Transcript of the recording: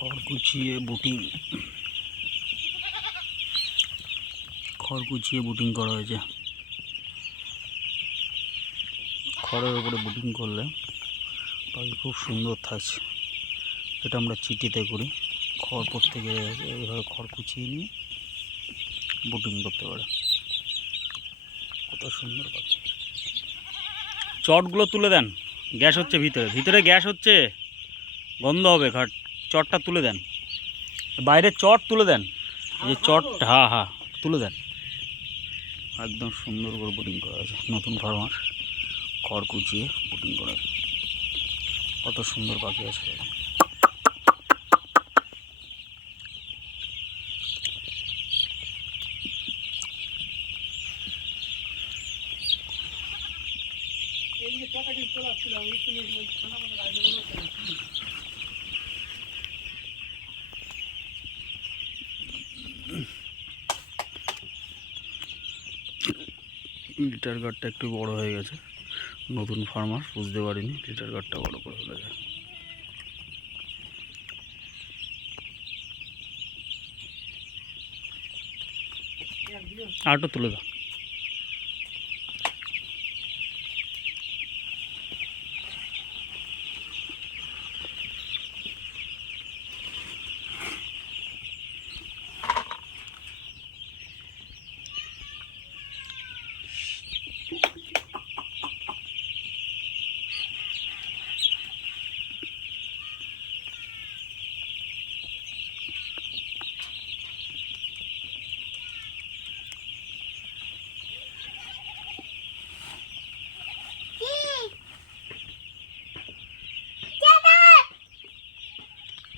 খড় কুচিয়ে বুটিং করা হয়েছে। খড়ের উপরে বুটিং করলে পাখি খুব সুন্দর থাকছে। এটা আমরা চিটিতে করি। খড় প্রত্যেকে এইভাবে খড় কুচিয়ে নিয়ে বুটিং করতে পারে। কত সুন্দর পাখি। চটগুলো তুলে দেন, গ্যাস হচ্ছে ভিতরে গ্যাস হচ্ছে, গন্ধ হবে। চটটা তুলে দেন, বাইরের চট তুলে দেন। এই চট, হ্যাঁ তুলে দেন। একদম সুন্দর করে বুটিং করা আছে। নতুন ফার্মার খড় কুচিয়ে বুটিং করা, কত সুন্দর পাখি আছে। লিটার গার্ডটা একটু বড় হয়ে গেছে। নতুন ফার্মার বুঝতে পারিনি লিটার গার্ডটা বড় করে ফেলেছে। আরটা তুলে দাও।